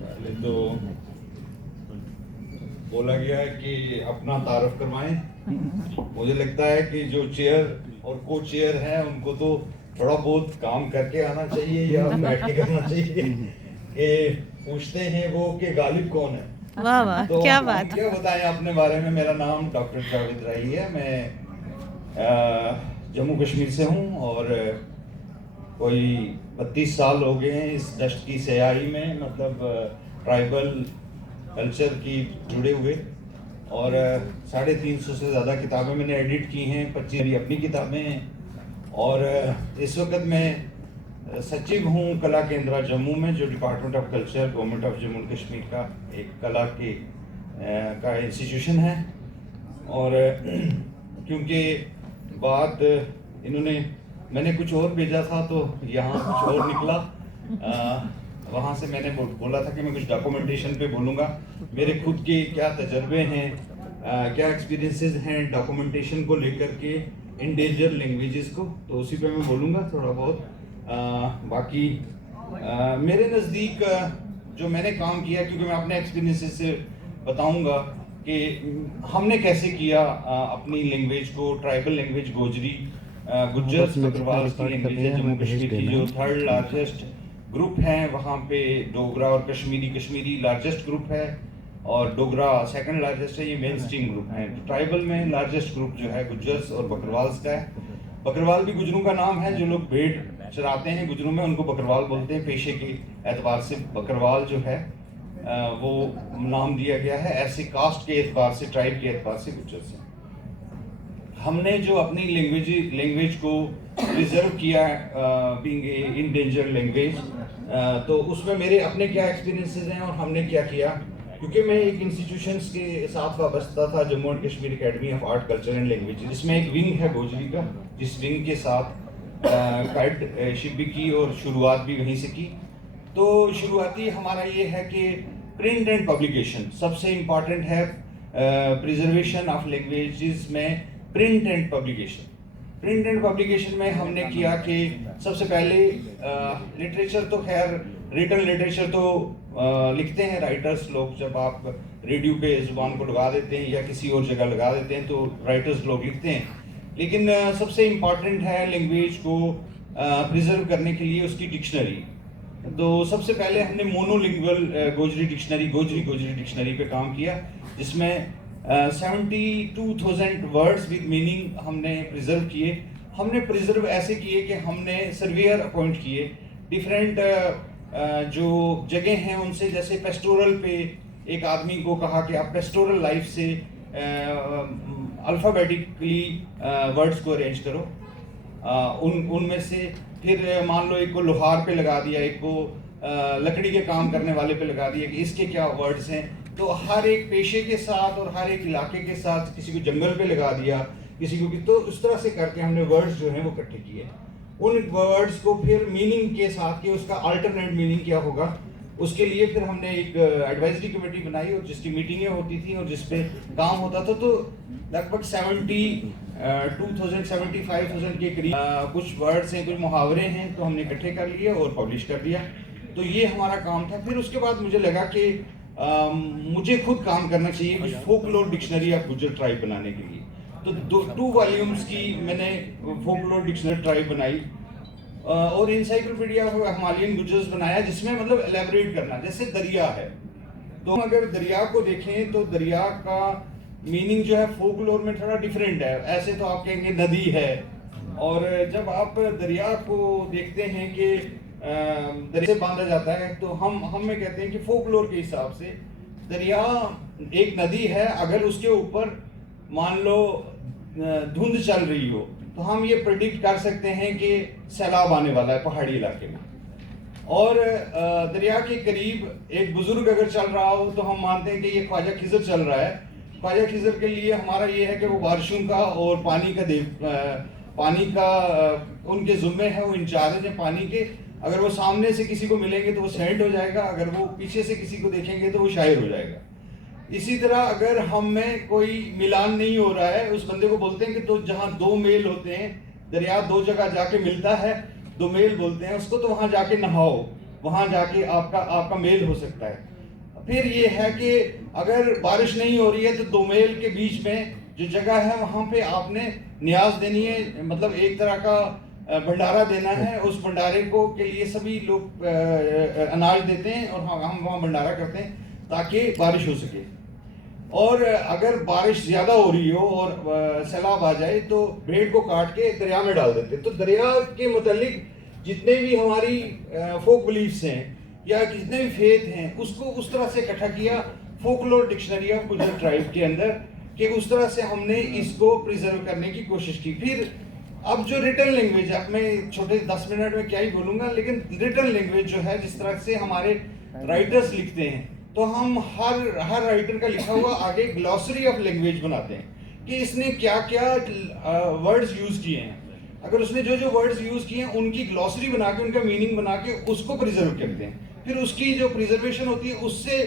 पहले तो बोला गया है कि अपना तारुफ करवाएं। मुझे लगता है कि जो चेयर और को चेयर है उनको तो थोड़ा बहुत काम करके आना चाहिए या बैठ के करना चाहिए। कि पूछते हैं वो कि गालिब कौन है। वाह वाह, तो क्या हम बात। क्या बताएं अपने बारे में। मेरा नाम डॉक्टर जावेद राही है। मैं जम्मू कश्मीर से हूँ और कोई 32 साल हो गए हैं इस डस्ट की स्याही में, मतलब ट्राइबल कल्चर की जुड़े हुए। और 350 से ज़्यादा किताबें मैंने एडिट की हैं, 25 मेरी अपनी किताबें हैं। और इस वक्त मैं सचिव हूँ कला केंद्र जम्मू में, जो department of culture government of Jammu and Kashmir का एक कला के का इंस्टीट्यूशन है। और क्योंकि बात मैंने कुछ और भेजा था तो यहाँ कुछ और निकला। वहाँ से मैंने बोला था कि मैं कुछ डॉक्यूमेंटेशन पे बोलूँगा, मेरे खुद के क्या तजर्बे हैं, क्या एक्सपीरियंसेस हैं डॉक्यूमेंटेशन को लेकर के इंडेंजर लैंग्वेजेस को, तो उसी पे मैं बोलूँगा थोड़ा बहुत। बाकी मेरे नज़दीक जो मैंने काम किया, क्योंकि मैं अपने एक्सपीरियंसेस से बताऊँगा कि हमने कैसे किया अपनी लैंग्वेज को, ट्राइबल लैंग्वेज गोजरी गुज्जर बकरवाल की लैंग्वेज है जम्मू कश्मीर की, जो 3rd लार्जेस्ट ग्रुप है। वहाँ पे डोगरा और कश्मीरी लार्जेस्ट ग्रुप है और डोगरा 2nd लार्जेस्ट है। ये मेन स्ट्रीम ग्रुप है। ट्राइबल में लार्जेस्ट ग्रुप जो है गुज्जर्स और बकरवाल्स का है। बकरवाल भी गुजरों का नाम है, जो लोग भेड़ चराते हैं गुजरों में उनको बकरवाल बोलते हैं। पेशे के एतबार से बकरवाल जो है वो नाम दिया गया है। ऐसे कास्ट के एतबार से, ट्राइब के एतबार से गुज्जर से हमने जो अपनी लैंग्वेज को प्रिजर्व किया बीइंग इंडेंजर लैंग्वेज, तो उसमें मेरे अपने क्या एक्सपीरियंसेस हैं और हमने क्या किया। क्योंकि मैं एक इंस्टीट्यूशंस के साथ वाबस्ता था, Jammu and Kashmir academy of art culture and language, जिसमें एक विंग है गोजरी का, जिस विंग के साथ गाइडशिप भी की और शुरुआत भी वहीं से की। तो शुरुआती हमारा ये है कि प्रिंट एंड पब्लिकेशन सबसे इम्पॉर्टेंट है प्रिजर्वेशन ऑफ लैंग्वेजेस में। प्रिंट एंड पब्लिकेशन में हमने किया कि सबसे पहले लिटरेचर तो खैर रिटन लिटरेचर तो लिखते हैं राइटर्स लोग। जब आप रेडियो पे ज़ुबान को लगा देते हैं या किसी और जगह लगा देते हैं तो राइटर्स लोग लिखते हैं। लेकिन सबसे इम्पॉर्टेंट है लैंग्वेज को प्रिजर्व करने के लिए उसकी डिक्शनरी। तो सबसे पहले हमने मोनोलिंगुअल गोजरी डिक्शनरी पे काम किया, जिसमें 72,000 वर्ड्स विद मीनिंग हमने प्रिजर्व किए। हमने प्रिजर्व ऐसे किए कि हमने सर्वेयर अपॉइंट किए डिफरेंट जो जगह हैं उनसे। जैसे पेस्टोरल पे एक आदमी को कहा कि आप पेस्टोरल लाइफ से अल्फ़ाबेटिकली वर्ड्स को अरेंज करो। उनमें से फिर मान लो एक को लोहार पे लगा दिया, एक को लकड़ी के काम करने वाले पे लगा दिया कि इसके क्या वर्ड्स हैं। तो हर एक पेशे के साथ और हर एक इलाके के साथ, किसी को जंगल पे लगा दिया, किसी को भी। तो उस तरह से करके हमने वर्ड्स जो हैं वो इकट्ठे किए। उन वर्ड्स को फिर मीनिंग के साथ कि उसका अल्टरनेट मीनिंग क्या होगा, उसके लिए फिर हमने एक एडवाइजरी कमेटी बनाई और जिसकी मीटिंगें होती थी और जिस पे काम होता था। तो लगभग 75,000 के करीब कुछ वर्ड्स हैं, कुछ मुहावरे हैं, तो हमने इकट्ठे कर लिए और पब्लिश कर दिया। तो ये हमारा काम था। फिर उसके बाद मुझे लगा कि मुझे खुद काम करना चाहिए कुछ folklore dictionary of Gujjar tribe बनाने के लिए। तो 2 वॉल्यूम्स की मैंने फोकलोर डिक्शनरी ट्राइब बनाई और इंसाइक्लोपीडिया ऑफ हिमालयन गुज्जर्स बनाया, जिसमें मतलब एलेबरेट करना। जैसे दरिया है, तो अगर दरिया को देखें तो दरिया का मीनिंग जो है फोकलोर में थोड़ा डिफरेंट है। ऐसे तो आप कहेंगे नदी है, और जब आप दरिया को देखते हैं कि दरिया से बांधा जाता है, तो हम में कहते हैं कि फोकलोर के हिसाब से दरिया एक नदी है। अगर उसके ऊपर मान लो धुंध चल रही हो तो हम ये प्रेडिक्ट कर सकते हैं कि सैलाब आने वाला है पहाड़ी इलाके में। और दरिया के करीब एक बुजुर्ग अगर चल रहा हो तो हम मानते हैं कि ये ख्वाजा खिजर चल रहा है। ख्वाजा खिजर के लिए हमारा ये है कि वो बारिशों का और पानी का उनके जुम्मे है, वो इंचार्ज है पानी के। अगर वो सामने से किसी को मिलेंगे तो वो सेंट हो जाएगा, अगर वो पीछे से किसी को देखेंगे तो वो शायर हो जाएगा। इसी तरह अगर हम में कोई मिलान नहीं हो रहा है, उस बंदे को बोलते हैं कि तो जहाँ 2 मेल होते हैं, दरिया 2 जगह जाके मिलता है, दोमेल बोलते हैं उसको, तो वहाँ जाके नहाओ, वहाँ जाके आपका मेल हो सकता है। फिर ये है कि अगर बारिश नहीं हो रही है तो दोमेल के बीच में जो जगह है वहाँ पे आपने न्याज देनी है, मतलब एक तरह का भंडारा देना है। उस भंडारे को के लिए सभी लोग अनाज देते हैं और हम वहाँ भंडारा करते हैं ताकि बारिश हो सके। और अगर बारिश ज़्यादा हो रही हो और सैलाब आ जाए तो भेड़ को काट के दरिया में डाल देते हैं। तो दरिया के मुतालिक जितने भी हमारी फोक बिलीफ्स हैं या जितने भी फेथ हैं उसको उस तरह से इकट्ठा किया फोकलोर डिक्शनरी ऑफ गुजर ट्राइब के अंदर, कि उस तरह से हमने इसको प्रिजर्व करने की कोशिश की। फिर अब जो रिटर्न लैंग्वेज, अब मैं छोटे 10 मिनट में क्या ही बोलूँगा, लेकिन रिटर्न लैंग्वेज जो है जिस तरह से हमारे राइटर्स लिखते हैं, तो हम हर राइटर का लिखा हुआ आगे ग्लॉसरी ऑफ लैंग्वेज बनाते हैं कि इसने क्या क्या वर्ड्स यूज़ किए हैं। अगर उसने जो जो वर्ड्स यूज़ किए हैं उनकी ग्लॉसरी बना के, उनका मीनिंग बना के उसको प्रिजर्व करते हैं। फिर उसकी जो प्रिजर्वेशन होती है उससे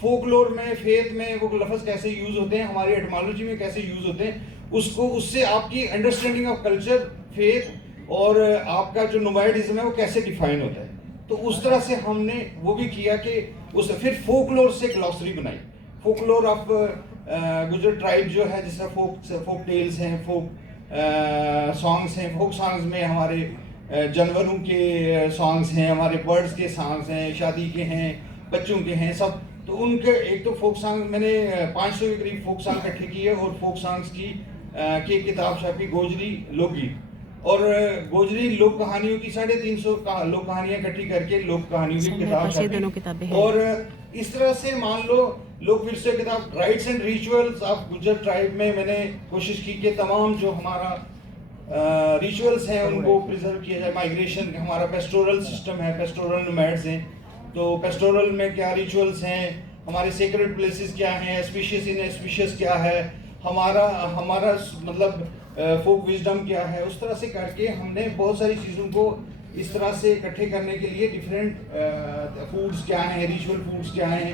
फोकलोर में, फेथ में वो लफ्ज़ कैसे यूज़ होते हैं, हमारी एटमोलॉजी में कैसे यूज़ होते हैं, उसको उससे आपकी अंडरस्टैंडिंग ऑफ कल्चर, फेथ और आपका जो नोमैडिज्म है वो कैसे डिफाइन होता है। तो उस तरह से हमने वो भी किया कि उस फिर फोकलोर से ग्लॉसरी बनाई, फोकलोर ऑफ गुजर ट्राइब जो है, जिस तरह फोक टेल्स हैं, फोक सॉन्ग्स हैं। फोक सॉन्ग्स में हमारे जानवरों के सॉन्ग्स हैं, हमारे बर्ड्स के सॉन्ग्स हैं, शादी के हैं, बच्चों के हैं, सब। तो उनके एक तो फोक सॉन्ग मैंने 500 के करीब फोक सॉन्ग इकट्ठे किए और फोक सॉन्ग्स की किताब छापी, गोजरी लोकगीत और गोजरी लोक कहानियों की 350 लोक कहानियां इकट्ठी करके लोक कहानियों की किताब छापी। और इस तरह से मान लो लोक विरसे किताब राइट्स एंड रिचुअल्स ऑफ गुजर ट्राइब में मैंने कोशिश की कि तमाम जो हमारा रिचुअल्स हैं उनको प्रिजर्व किया जाए। माइग्रेशन, हमारा पेस्टोरल सिस्टम है, पेस्टोरल नोमैड्स हैं, तो पेस्टोरल में क्या रिचुअल्स हैं, हमारे सेक्रेड प्लेसेस क्या हैं, स्पीशीज इन स्पीशीज क्या है, हमारा मतलब फोक विजडम क्या है। उस तरह से करके हमने बहुत सारी चीज़ों को इस तरह से इकट्ठे करने के लिए डिफरेंट फूड्स क्या हैं, रिचुअल फूड्स क्या हैं,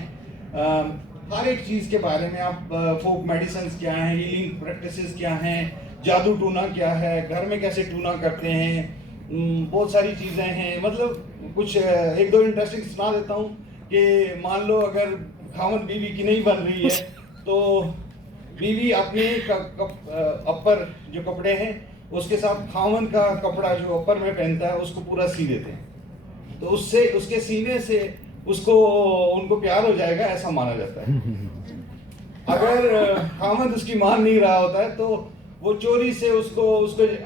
हर एक चीज़ के बारे में, आप फोक मेडिसिन क्या हैं, हीलिंग प्रैक्टिसेस क्या हैं, जादू टूना क्या है, घर में कैसे टूना करते हैं, बहुत सारी चीज़ें हैं। मतलब कुछ एक दो इंटरेस्टिंग सुना देता हूँ कि मान लो अगर खामन बीवी की नहीं बन रही है तो बीवी अपने अपर जो कपड़े हैं उसके साथ खामन का कपड़ा जो अपर में पहनता है उसको पूरा सी देते हैं, तो उससे उसके सीने से उनको प्यार हो जाएगा, ऐसा माना जाता है। अगर खामन उसकी मान नहीं रहा होता है तो वो चोरी से उसको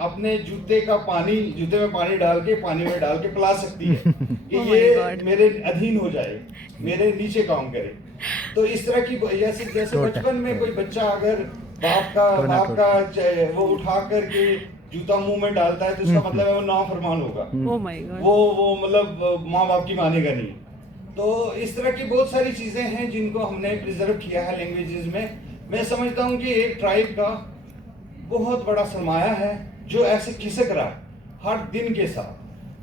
अपने जूते में पानी डाल के पिला सकती है कि ये मेरे अधीन हो जाए, मेरे नीचे काम करे। तो इस तरह की जैसे बचपन में कोई बच्चा अगर बाप का वो उठा करके जूता मुंह में डालता है तो उसका मतलब है वो नाफरमान होगा, वो मतलब माँ बाप की मानेगा नहीं। तो इस तरह की बहुत सारी चीजें हैं जिनको हमने प्रिजर्व किया है लैंग्वेजेस में। मैं समझता हूँ कि एक ट्राइब का बहुत बड़ा सरमाया है जो ऐसे खिसक रहा हर दिन के साथ,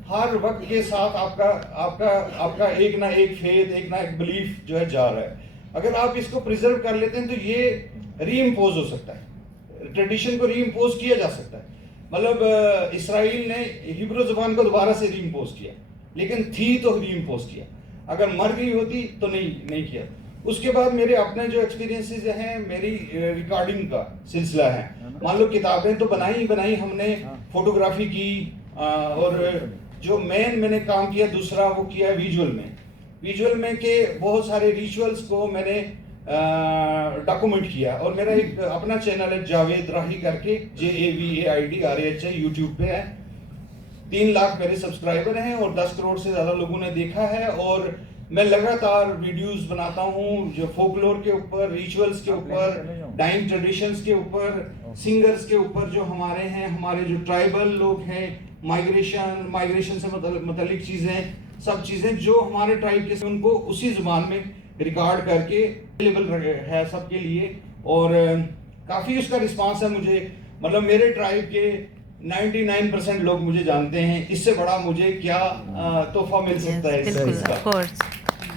हर वक्त के साथ आपका एक ना एक फेथ, एक ना एक बिलीफ जो है जा रहा है। अगर आप इसको प्रिजर्व कर लेते हैं तो ये रीइम्पोज हो सकता है, ट्रेडिशन को रीइम्पोज किया जा सकता है। मतलब इसराइल ने हिब्रू ज़बान को दोबारा से रीइम्पोज किया, लेकिन थी तो रीइम्पोज किया, अगर मर गई होती तो नहीं किया। उसके बाद मेरे अपने जो एक्सपीरियंसेस हैं, मेरी रिकॉर्डिंग का सिलसिला है। मान लो किताबें तो बनाई हमने, फोटोग्राफी की, और जो मैंने काम किया दूसरा वो किया विजुअल में के बहुत सारे रिचुअल्स को मैंने डॉक्यूमेंट किया। और मेरा एक अपना चैनल है जावेद राही करके, JAVAID यूट्यूब पे है। 3 लाख मेरे सब्सक्राइबर हैं और 10 करोड़ से ज़्यादा लोगों ने देखा है। और मैं लगातार वीडियोस बनाता हूँ जो फोकलोर के ऊपर, रिचुअल्स के ऊपर, डाइंग ट्रेडिशंस के ऊपर, सिंगर्स के ऊपर जो हमारे हैं, हमारे जो ट्राइबल लोग हैं, माइग्रेशन से मतलब चीज़ें, सब चीज़ें जो हमारे ट्राइब के, उनको उसी ज़ुबान में रिकॉर्ड करके अवेलेबल है सबके लिए। और काफ़ी उसका रिस्पांस है मुझे, मतलब मेरे ट्राइब के 99% लोग मुझे जानते हैं। इससे बड़ा मुझे क्या तोहफा मिल सकता है इस चीज़ का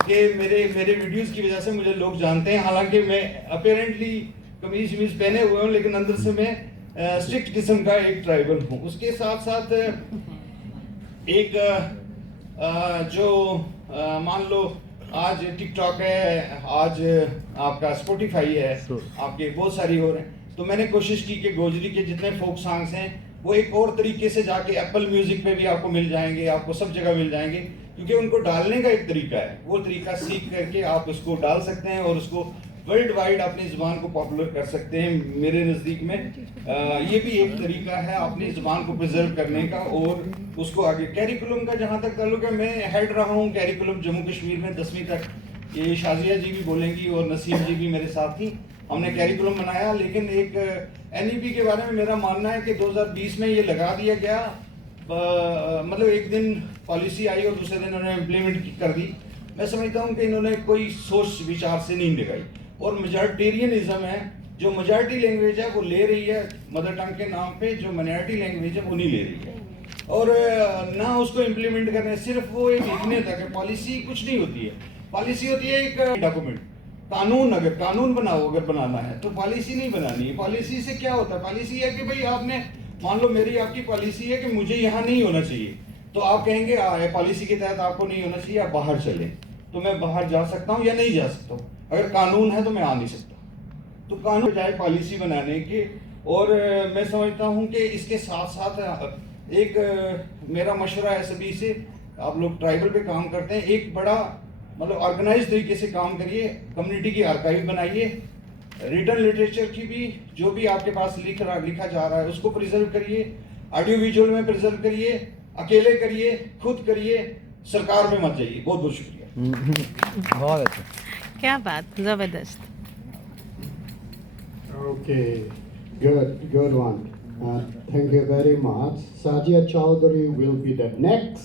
कि मेरे वीडियोस की वजह से मुझे लोग जानते हैं। हालांकि मैं अपेरेंटली कमीज पहने हुए हूँ, लेकिन अंदर से मैं स्ट्रिक्ट किस्म का एक ट्राइबल हूँ। उसके साथ साथ एक जो मान लो आज टिकटॉक है, आज आपका स्पॉटिफाई है, आपके बहुत सारी हो रहे हैं, तो मैंने कोशिश की कि गोजरी के जितने फोक सॉन्ग्स हैं वो एक और तरीके से जाके एप्पल म्यूजिक पे भी आपको मिल जाएंगे, आपको सब जगह मिल जाएंगे, क्योंकि उनको डालने का एक तरीका है, वो तरीका सीख करके आप उसको डाल सकते हैं और उसको वर्ल्ड वाइड अपनी ज़ुबान को पॉपुलर कर सकते हैं। मेरे नज़दीक में ये भी एक तरीका है अपनी ज़ुबान को प्रिजर्व करने का और उसको आगे। कैरिकुलम का जहाँ तक ताल्लुक है, मैं हेड रहा हूँ कैरिकुलम जम्मू कश्मीर में 10वीं तक, ये शाजिया जी भी बोलेंगी और नसीम जी भी मेरे साथ ही हमने कैरिकुलम बनाया। लेकिन एक NEP के बारे में मेरा मानना है कि 2020 में ये लगा दिया गया, मतलब एक दिन पॉलिसी आई और दूसरे दिन उन्होंने इम्प्लीमेंट कर दी। मैं समझता हूँ कि इन्होंने कोई सोच विचार से नहीं लगाई और मेजॉरिटेरियनिज्म है, जो मेजॉरिटी लैंग्वेज है वो ले रही है मदर टंग के नाम पे, जो माइनॉरिटी लैंग्वेज है वो नहीं ले रही है और ना उसको इम्प्लीमेंट करने, सिर्फ वो एक लिखने तक है। पॉलिसी कुछ नहीं होती है, पॉलिसी होती है एक डॉक्यूमेंट, कानून। अगर कानून बनाओ, अगर बनाना है तो पॉलिसी नहीं बनानी है। पॉलिसी से क्या होता है, पॉलिसी है कि भाई आपने मान लो मेरी आपकी पॉलिसी है कि मुझे यहाँ नहीं होना चाहिए, तो आप कहेंगे पॉलिसी के तहत आपको नहीं होना चाहिए, आप बाहर चले, तो मैं बाहर जा सकता हूँ या नहीं जा सकता हूँ। अगर कानून है तो मैं आ नहीं सकता, तो कानून बजाय पॉलिसी बनाने के। और मैं समझता हूँ कि इसके साथ साथ एक मेरा मशवरा है सभी से, आप लोग ट्राइबल पे काम करते हैं, एक बड़ा मतलब ऑर्गेनाइज तरीके से काम करिए, कम्युनिटी की आर्काइव बनाइए, रिटन लिटरेचर की भी जो भी आपके पास लिखा जा रहा है उसको प्रिजर्व करिए, ऑडियो विजुअल में प्रिजर्व करिए, अकेले करिए, खुद करिए, सरकार पे मत जाइए। बहुत बहुत शुक्रिया। बहुत अच्छा, क्या बात, जबरदस्त। Okay, good one. Thank you very much. Sajia Chowdhury will be the next